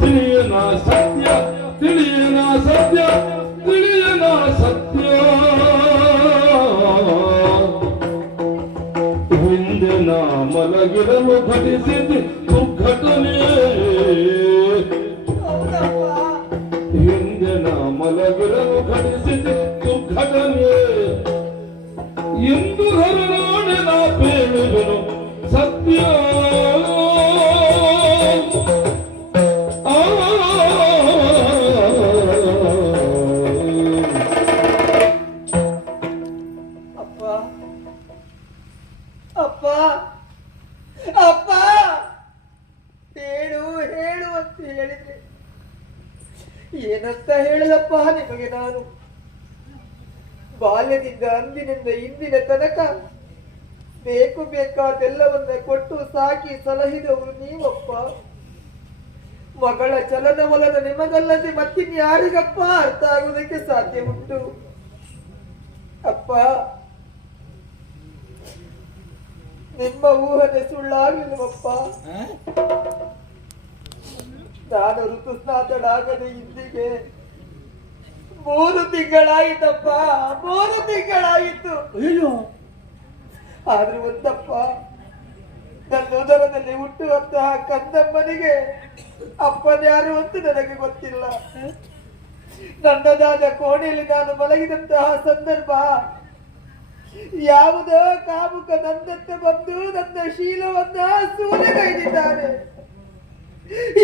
ತಿಳಿಯನ ಸತ್ಯ ತಿಳಿಯನ ಸತ್ಯ ತಿಳಿಯನ ಸತ್ಯ. ಹಿಂದೆ ನಾ ಮಲಗಿರಲು ಭರಿಸಿದೆ ದುರ್ಘಟನೆ ಹಿಂದೆ ನಾ ಭರಿಸಿದೆ ಎಂದು ಅಪ್ಪ ಅಪ್ಪ, ಹೇಳು ಹೇಳು ಅಂತ ಹೇಳಿದ್ರೆ ಏನಂತ ಹೇಳಲಪ್ಪ ನಿಮಗೆ ನಾನು? ಬಾಲ್ಯದಿಂದ ಅಂದಿನಿಂದ ಇಂದಿನ ತನಕ ಬೇಕು ಬೇಕಾದೆಲ್ಲವನ್ನ ಕೊಟ್ಟು ಸಾಕಿ ಸಲಹಿದವರು ನೀವಪ್ಪ. ಮಗಳ ಚಲನವಲನ ನಿಮಗಲ್ಲದೆ ಮತ್ತಿನ್ಯಾರಿಗಪ್ಪ ಅರ್ಥ ಆಗುವುದಕ್ಕೆ ಸಾಧ್ಯ ಉಂಟು ಅಪ್ಪ ನಿಮ್ಮ ಊಹನೆ ಸುಳ್ಳಾಗಲಿಲ್ಲವಪ್ಪ ನಾನು ಋತುಸ್ನಾತನಾಗದೆ ಇಂದಿಗೆ ಮೂರು ತಿಂಗಳಾಯಿತಪ್ಪ ಮೂರು ತಿಂಗಳಾಯಿತು. ಅಯ್ಯೋ. ಆದ್ರೆ ಒಂದಪ್ಪ ನನ್ನ ಉದರದಲ್ಲಿ ಹುಟ್ಟುವಂತಹ ಕಂದಮ್ಮನಿಗೆ ಅಪ್ಪನ್ಯಾರು ಅಂತ ನನಗೆ ಗೊತ್ತಿಲ್ಲ. ನನ್ನದಾದ ಕೋಣೆಯಲ್ಲಿ ನಾನು ಮಲಗಿದಂತಹ ಸಂದರ್ಭ ಯಾವುದೋ ಕಾಮುಕ ನನ್ನತ್ತ ಬಂದು ನನ್ನ ಶೀಲವನ್ನ ಸೂರೆಗೈದಿದ್ದಾನೆ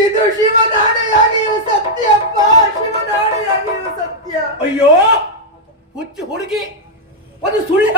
ಇದು ಶಿವನಾಣೆಯಾಗಿಯೂ ಸತ್ಯಪ್ಪ ಶಿವನಾಣೆಯಾಗಿಯೂ ಸತ್ಯ. ಅಯ್ಯೋ, ಹುಚ್ಚು ಹುಡುಗಿ, ಒಂದು ಸುಳ್ಳು